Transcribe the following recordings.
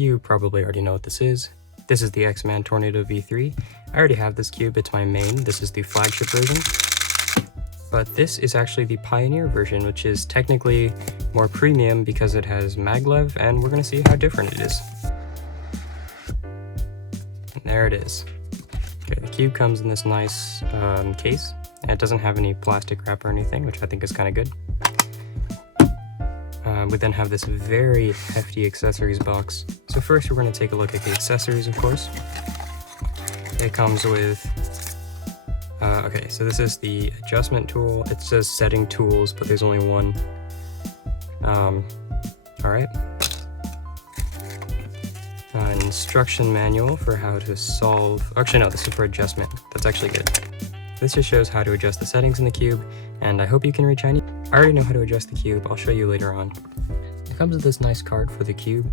You probably already know what this is. This is the X-Man Tornado V3. I already have this cube, it's my main. This is the flagship version. But this is actually the Pioneer version, which is technically more premium because it has maglev, and we're gonna see how different it is. And there it is. Okay, the cube comes in this nice case, and it doesn't have any plastic wrap or anything, which I think is kind of good. We then have this very hefty accessories box. So first we're going to take a look at the accessories, of course. It comes with, okay, so this is the adjustment tool. It says setting tools, but there's only one. Alright. An instruction manual for how to solve, actually no, this is for adjustment. That's actually good. This just shows how to adjust the settings in the cube, and I hope you can read Chinese. I already know how to adjust the cube, I'll show you later on. It comes with this nice card for the cube,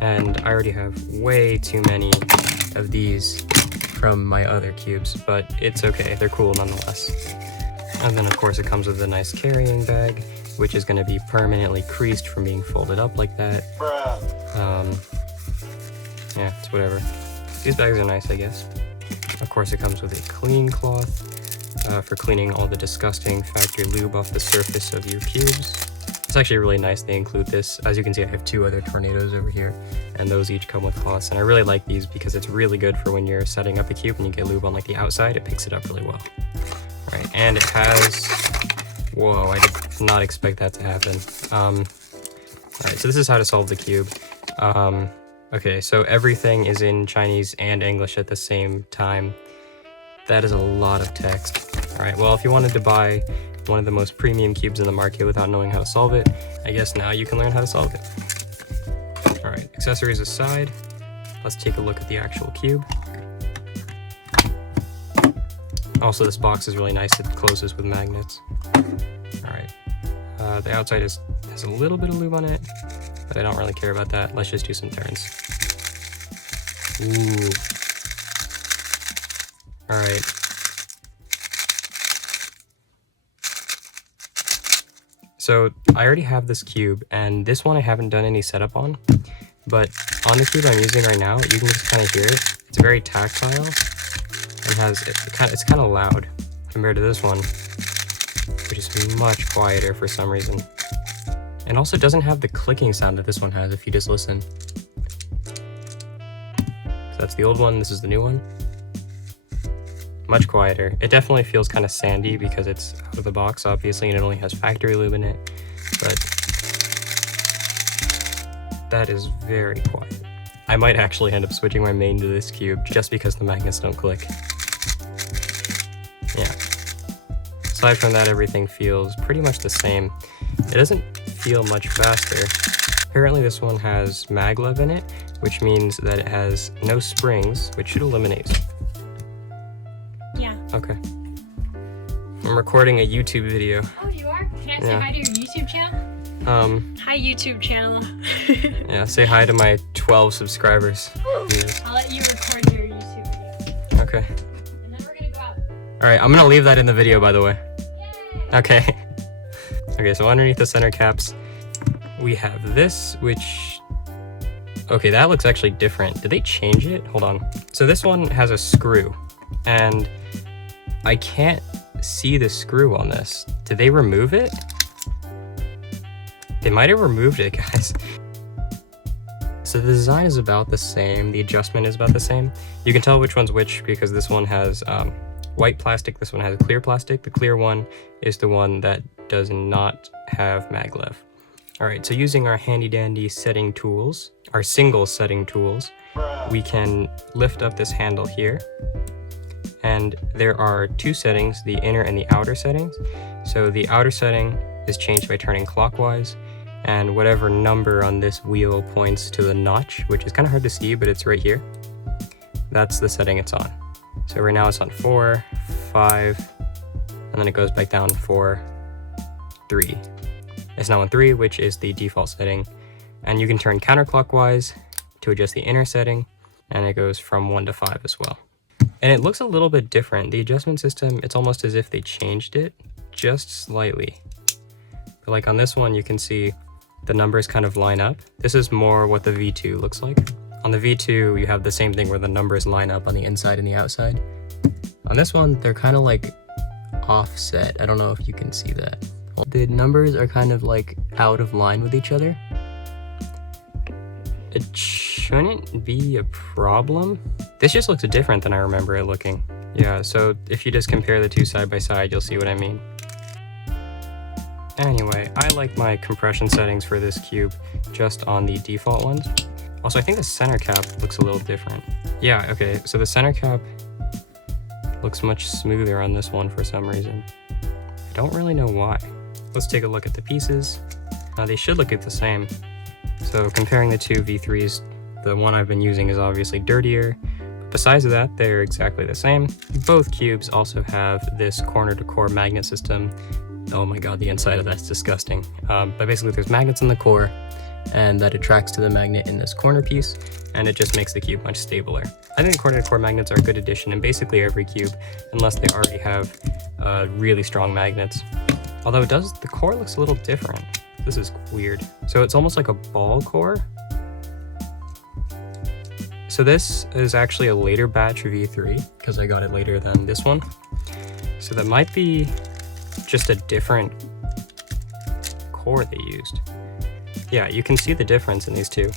and I already have way too many of these from my other cubes, but it's okay, they're cool nonetheless. And then of course it comes with a nice carrying bag, which is going to be permanently creased from being folded up like that. Yeah, it's whatever. These bags are nice, I guess. Of course it comes with a clean cloth for cleaning all the disgusting factory lube off the surface of your cubes. It's actually really nice they include this. As you can see, I have two other tornadoes over here, and those each come with cloths, and I really like these because it's really good for when you're setting up a cube and you get lube on like the outside. It picks it up really well. All right, and it has, whoa, I did not expect that to happen. All right, so this is how to solve the cube. Okay, so everything is in Chinese and English at the same time. That is a lot of text. All right, well, if you wanted to buy one of the most premium cubes in the market without knowing how to solve it, I guess now you can learn how to solve it. All right, accessories aside, let's take a look at the actual cube. Also, this box is really nice. It closes with magnets. All right, the outside has a little bit of lube on it, but I don't really care about that. Let's just do some turns. Ooh. All right. So I already have this cube, and this one I haven't done any setup on, but on the cube I'm using right now, you can just kind of hear it. It's very tactile and it's kind of loud compared to this one, which is much quieter for some reason. And also doesn't have the clicking sound that this one has if you just listen. So that's the old one, this is the new one. Much quieter. It definitely feels kind of sandy because it's out of the box, obviously, and it only has factory lube in it, but that is very quiet. I might actually end up switching my main to this cube just because the magnets don't click. Yeah. Aside from that, everything feels pretty much the same. It doesn't feel much faster. Apparently this one has maglev in it, which means that it has no springs, which should eliminate. Yeah. Okay. I'm recording a YouTube video. Oh, you are? Can I say hi to your YouTube channel? Hi, YouTube channel. Yeah, say hi to my 12 subscribers. Yes. I'll let you record your YouTube video. Okay. And then we're gonna go out. Alright, I'm gonna leave that in the video, by the way. Yay! Okay. Okay, so underneath the center caps, we have this, which... Okay, that looks actually different. Did they change it? Hold on. So this one has a screw, and I can't see the screw on this. Did they remove it? They might have removed it, guys. So the design is about the same. The adjustment is about the same. You can tell which one's which because this one has white plastic. This one has clear plastic. The clear one is the one that does not have maglev. All right, so using our handy dandy setting tools, our single setting tools, we can lift up this handle here. And there are two settings, the inner and the outer settings. So the outer setting is changed by turning clockwise, and whatever number on this wheel points to the notch, which is kind of hard to see, but it's right here. That's the setting it's on. So right now it's on 4, 5, and then it goes back down 4, 3. It's now on 3, which is the default setting. And you can turn counterclockwise to adjust the inner setting, and it goes from 1 to 5 as well. And it looks a little bit different. The adjustment system, it's almost as if they changed it just slightly. But like on this one, you can see the numbers kind of line up. This is more what the V2 looks like. On the V2, you have the same thing where the numbers line up on the inside and the outside. On this one, they're kind of like offset. I don't know if you can see that. The numbers are kind of like out of line with each other. It shouldn't be a problem. This just looks different than I remember it looking. Yeah, so if you just compare the two side by side, you'll see what I mean. Anyway, I like my compression settings for this cube just on the default ones. Also, I think the center cap looks a little different. Yeah, okay, so the center cap looks much smoother on this one for some reason. I don't really know why. Let's take a look at the pieces. They should look the same. So comparing the two V3s, the one I've been using is obviously dirtier. Besides that, they're exactly the same. Both cubes also have this corner-to-core magnet system. Oh my god, the inside of that's disgusting. But basically there's magnets in the core, and that attracts to the magnet in this corner piece, and it just makes the cube much stabler. I think corner-to-core magnets are a good addition in basically every cube, unless they already have really strong magnets. Although the core looks a little different. This is weird. So it's almost like a ball core. So this is actually a later batch V3, because I got it later than this one. So that might be just a different core they used. Yeah, you can see the difference in these two.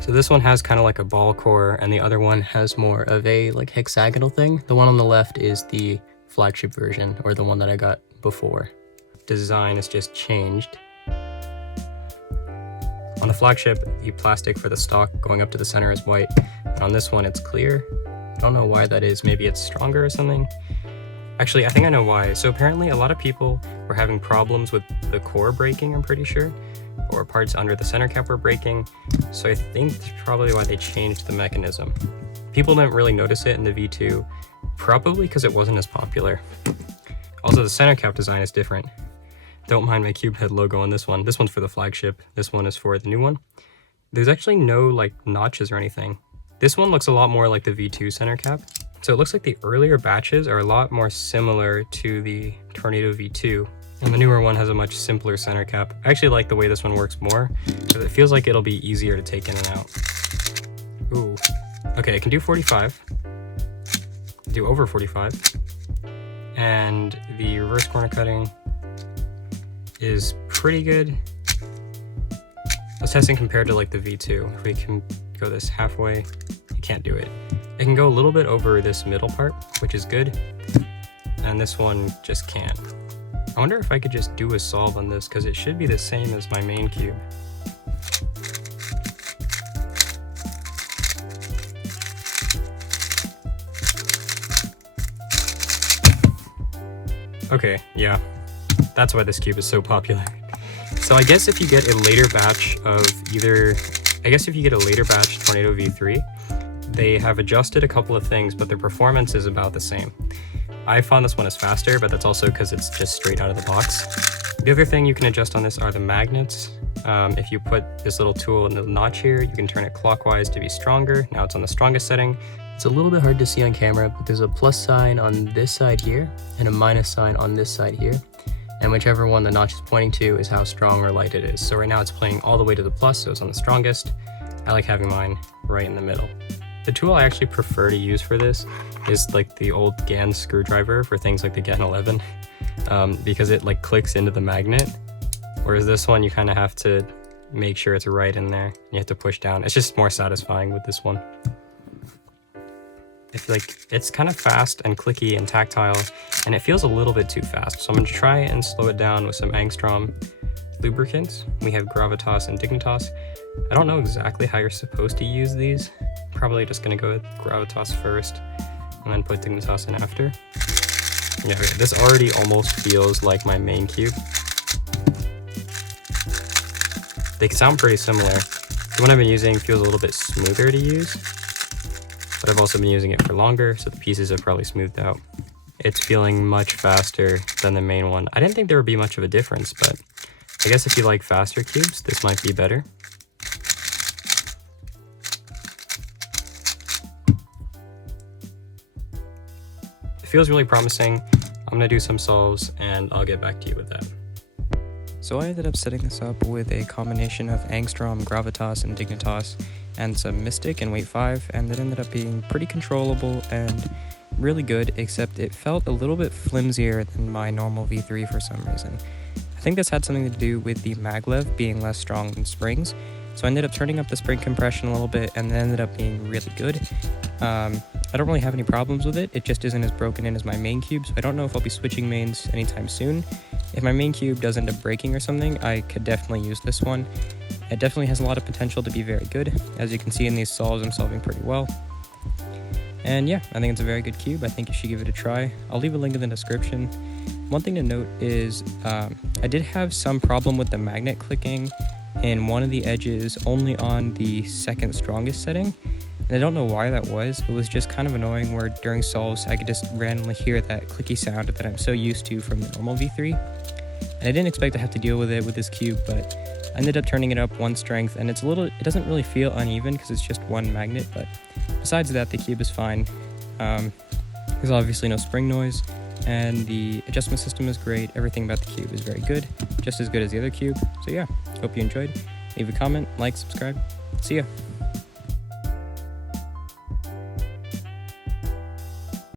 So this one has kind of like a ball core, and the other one has more of a like hexagonal thing. The one on the left is the flagship version, or the one that I got before. Design is just changed. On the flagship, the plastic for the stock going up to the center is white, and on this one it's clear. I don't know why that is. Maybe it's stronger or something. Actually, I think I know why. So apparently a lot of people were having problems with the core breaking, I'm pretty sure, or parts under the center cap were breaking. So I think that's probably why they changed the mechanism. People didn't really notice it in the V2, probably because it wasn't as popular. Also, the center cap design is different. Don't mind my cube head logo on this one. This one's for the flagship. This one is for the new one. There's actually no like notches or anything. This one looks a lot more like the V2 center cap. So it looks like the earlier batches are a lot more similar to the Tornado V2. And the newer one has a much simpler center cap. I actually like the way this one works more, because it feels like it'll be easier to take in and out. Ooh. Okay, it can do 45. Do over 45. And the reverse corner cutting is pretty good. I was testing compared to like the V2. If we can go this halfway, you can't do it. It can go a little bit over this middle part, which is good. And this one just can't. I wonder if I could just do a solve on this, because it should be the same as my main cube. Okay, yeah. That's why this cube is so popular. So I guess if you get a later batch of Tornado V3, they have adjusted a couple of things, but their performance is about the same. I found this one is faster, but that's also because it's just straight out of the box. The other thing you can adjust on this are the magnets. If you put this little tool in the notch here, you can turn it clockwise to be stronger. Now it's on the strongest setting. It's a little bit hard to see on camera, but there's a plus sign on this side here and a minus sign on this side here. And whichever one the notch is pointing to is how strong or light it is. So right now it's pointing all the way to the plus, so it's on the strongest. I like having mine right in the middle. The tool I actually prefer to use for this is like the old GAN screwdriver for things like the GAN 11, because it like clicks into the magnet. Whereas this one, you kind of have to make sure it's right in there. You have to push down. It's just more satisfying with this one. I feel like it's kind of fast and clicky and tactile, and it feels a little bit too fast. So I'm going to try and slow it down with some Angstrom lubricants. We have Gravitas and Dignitas. I don't know exactly how you're supposed to use these. Probably just going to go with Gravitas first and then put Dignitas in after. Yeah, okay, this already almost feels like my main cube. They sound pretty similar. The one I've been using feels a little bit smoother to use, but I've also been using it for longer, so the pieces have probably smoothed out. It's feeling much faster than the main one. I didn't think there would be much of a difference, but I guess if you like faster cubes, this might be better. It feels really promising. I'm gonna do some solves and I'll get back to you with that. So I ended up setting this up with a combination of Angstrom, Gravitas, and Dignitas, and some Mystic and Weight 5, and it ended up being pretty controllable and really good, except it felt a little bit flimsier than my normal V3 for some reason. I think this had something to do with the maglev being less strong than springs, so I ended up turning up the spring compression a little bit, and it ended up being really good. I don't really have any problems with it, it just isn't as broken in as my main cube, so I don't know if I'll be switching mains anytime soon. If my main cube does end up breaking or something, I could definitely use this one. It definitely has a lot of potential to be very good. As you can see in these solves, I'm solving pretty well. And yeah, I think it's a very good cube. I think you should give it a try. I'll leave a link in the description. One thing to note is I did have some problem with the magnet clicking in one of the edges only on the second strongest setting. And I don't know why that was. It was just kind of annoying where during solves I could just randomly hear that clicky sound that I'm so used to from the normal V3. And I didn't expect to have to deal with it with this cube, but I ended up turning it up one strength, and it doesn't really feel uneven because it's just one magnet, but besides that, the cube is fine. There's obviously no spring noise, and the adjustment system is great. Everything about the cube is very good, just as good as the other cube. So yeah, hope you enjoyed. Leave a comment, like, subscribe. See ya.